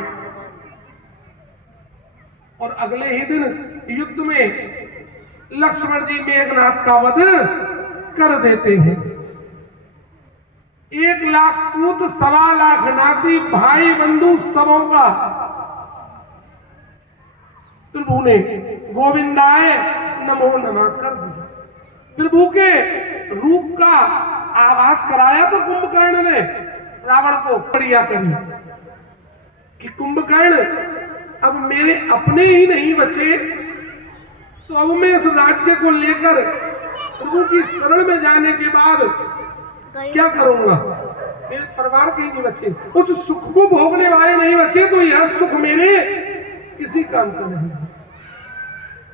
और अगले ही दिन युद्ध में लक्ष्मण जी मेघनाथ का वध कर देते हैं। 1 लाख पूत, 1.25 लाख नाती, भाई बंधु सबों का प्रभु ने गोविंदाय नमो नमः कर दिया। प्रभु के रूप का आभास कराया तो कुंभकर्ण ने रावण को बढ़िया करी कि कुंभकर्ण अब मेरे अपने ही नहीं बचे, तो अब मैं इस राज्य को लेकर प्रभु की शरण में जाने के बाद क्या करूंगा? मेरे परिवार के ही नहीं बचे, कुछ सुख को भोगने वाले नहीं बचे, तो यह सुख मेरे किसी काम का नहीं।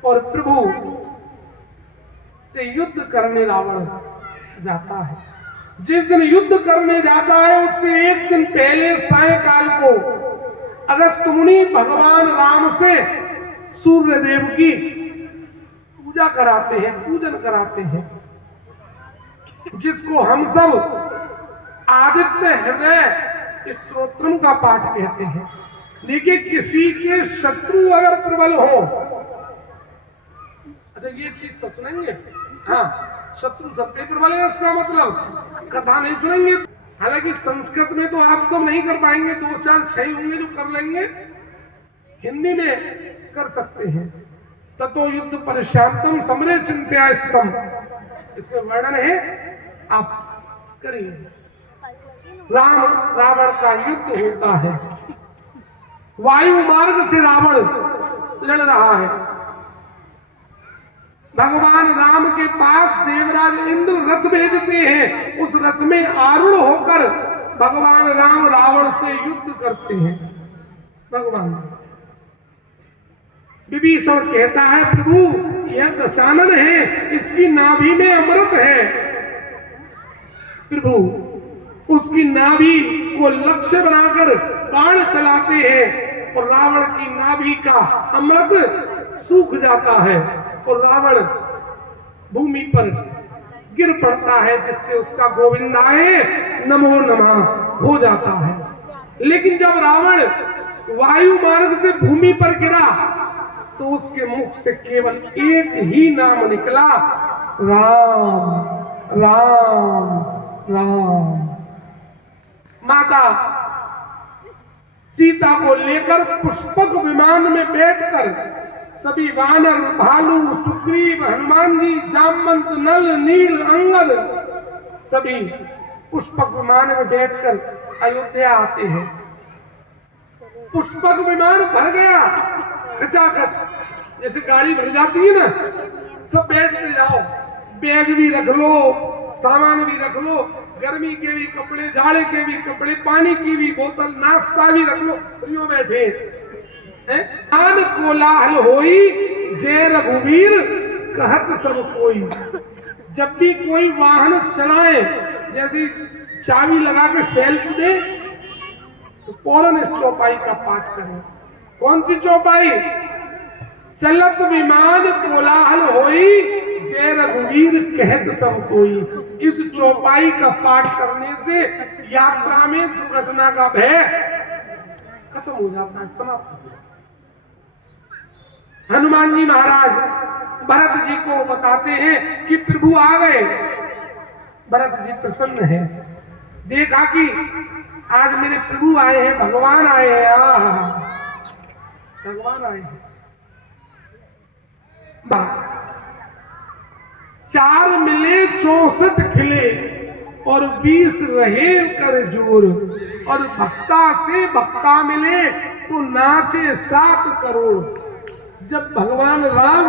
और प्रभु से युद्ध करने रावण जाता है। जिस दिन युद्ध करने जाता है उससे 1 दिन पहले सायंकाल को अगस्त मुनि भगवान राम से सूर्य देव की पूजा कराते हैं, पूजन कराते हैं, जिसको हम सब आदित्य हृदय स्तोत्रम का पाठ कहते हैं। देखिए, किसी के शत्रु अगर प्रबल हो, अच्छा ये चीज सब सुनेंगे। हाँ, शत्रु सबके प्रबल है, इसका मतलब कथा नहीं सुनेंगे। हालांकि संस्कृत में तो आप सब नहीं कर पाएंगे, 2 4 6 होंगे जो कर लेंगे, हिंदी में कर सकते हैं। ततो युद्ध परिशांतम समरे चिंत्यास्तम, इसमें वर्णन है, आप करिए। राम रावण का युद्ध होता है। वायु मार्ग से रावण लड़ रहा है। भगवान राम के पास देवराज इंद्र रथ भेजते हैं। उस रथ में आरूढ़ होकर भगवान राम रावण से युद्ध करते हैं। भगवान विभीषण कहता है, प्रभु यह दशानन है, इसकी नाभि में अमृत है। प्रभु उसकी नाभि को लक्ष्य बनाकर बाण चलाते हैं और रावण की नाभि का अमृत सूख जाता है और रावण भूमि पर गिर पड़ता है, जिससे उसका गोविंदाय नमो नमः हो जाता है। लेकिन जब रावण वायु मार्ग से भूमि पर गिरा तो उसके मुख से केवल एक ही नाम निकला, राम राम राम। माता सीता को लेकर पुष्पक विमान में बैठकर सभी वानर, भालू, सुग्रीव, हनुमान जी, जामवंत, नल, नील, अंगद सभी पुष्पक विमान में बैठकर अयोध्या आते हैं। पुष्पक विमान भर गया खचाखच, जैसे गाड़ी भर जाती है ना, सब बैठते जाओ, बैग भी रख लो, सामान भी रख लो, गर्मी के भी कपड़े, जाड़े के भी कपड़े, पानी की भी बोतल, नाश्ता भी रख लो, फ्रियो बैठे। आन कोलाहल होई जय रघुवीर कहत सब कोई। जब भी कोई वाहन चलाए, जैसे चाबी लगा के सेल्फ दे, तो फौरन इस चौपाई का पाठ करें। कौन सी चौपाई? चलत विमान कोलाहल होई जय रघुवीर कहत सब कोई। इस चौपाई का पाठ करने से यात्रा में दुर्घटना का भय खत्म हो जाता है, समाप्त हो जाता है। हनुमान जी महाराज भरत जी को बताते हैं कि प्रभु आ गए। भरत जी प्रसन्न है, देखा कि आज मेरे प्रभु आए हैं, भगवान आए हैं, भगवान आए हैं। 4 मिले 64 खिले और 20 रहे कर जोर, और भक्ता से भक्ता मिले तो नाचे 7 करोड़। जब भगवान राम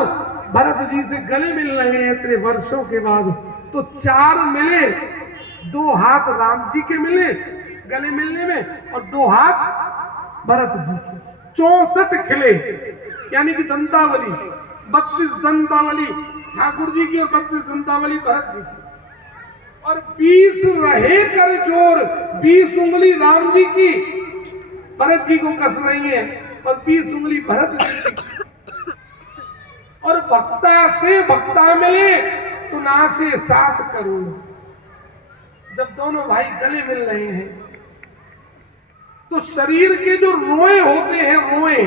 भरत जी से गले मिल रहे हैं इतने वर्षों के बाद, तो 4 मिले, 2 हाथ राम जी के मिले गले मिलने में और 2 हाथ भरत जी के। 64 खिले, यानी कि दंतावली, 32 दंतावली ठाकुर जी की और 32 दंतावली भरत जी की, और 20 रहे कर जोर, 20 उंगली राम जी की भरत जी को कस रही है और 20 उंगली भरत जी की। और भक्ता से भक्ता मिले तो नाचे 7 करोड़। जब दोनों भाई गले मिल रहे हैं तो शरीर के जो रोए होते हैं, रोए,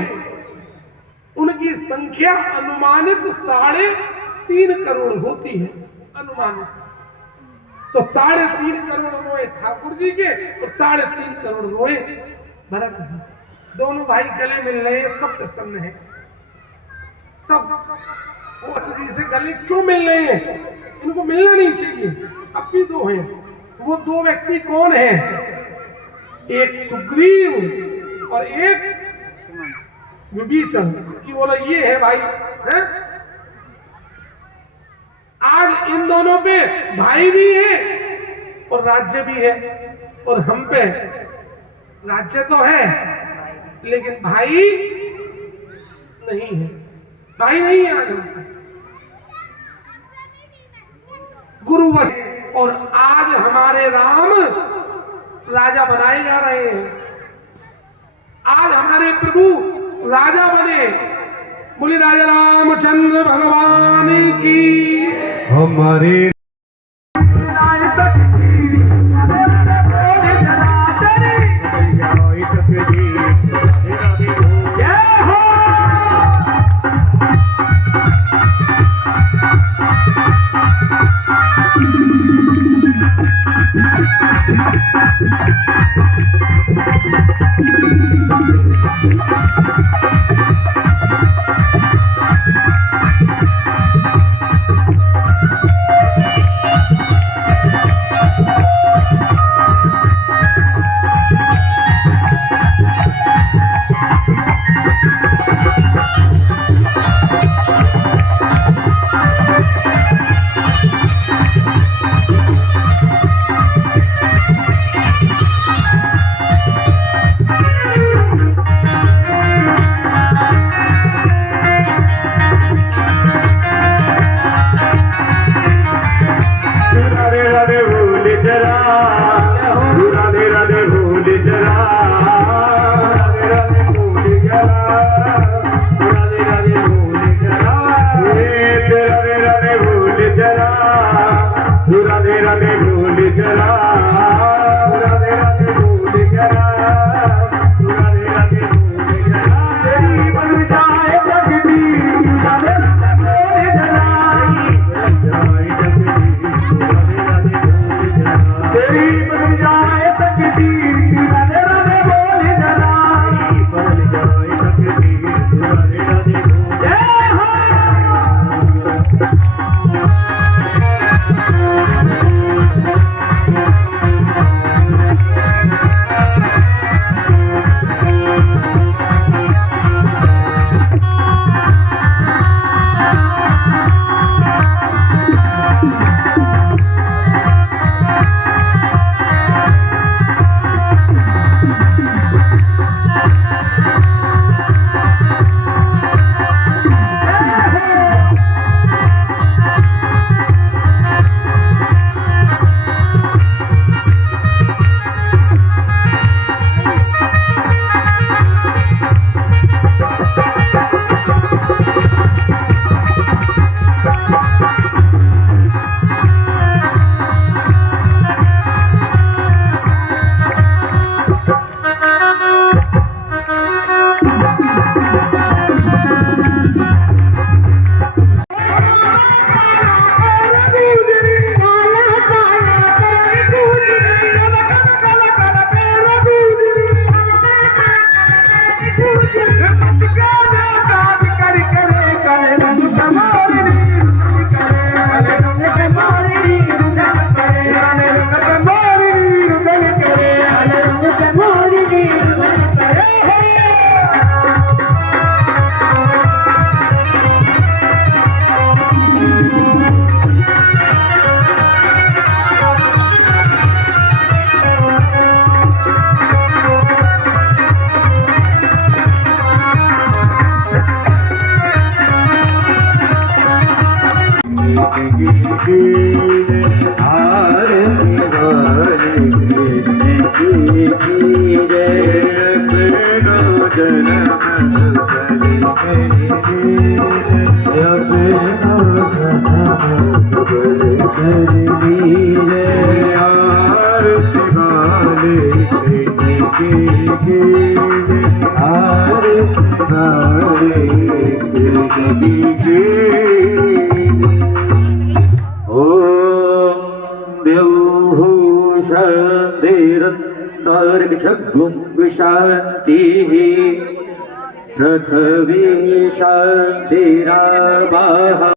उनकी संख्या अनुमानित 3.5 करोड़ होती है, अनुमानित। तो 3.5 करोड़ रोए ठाकुर जी के और 3.5 करोड़ रोए भरत जी। दोनों भाई गले मिल रहे हैं, सब प्रसन्न है। सब भरत जी से गले क्यों मिल रहे हैं? इनको मिलना नहीं चाहिए। अब भी 2 हैं। वो 2 व्यक्ति कौन है? एक सुग्रीव और एक विभीषण। कि बोला ये है भाई है? आज इन दोनों पे भाई भी है और राज्य भी है, और हम पे राज्य तो है लेकिन भाई नहीं है। भाई नहीं है आज हम गुरु वश। और आज हमारे राम राजा बनाए जा रहे हैं। आज हमारे प्रभु राजा बने। बोले राजा रामचंद्र भगवान की। हमारे जगुं शान्तिः पृथ्वी शान्तिरावः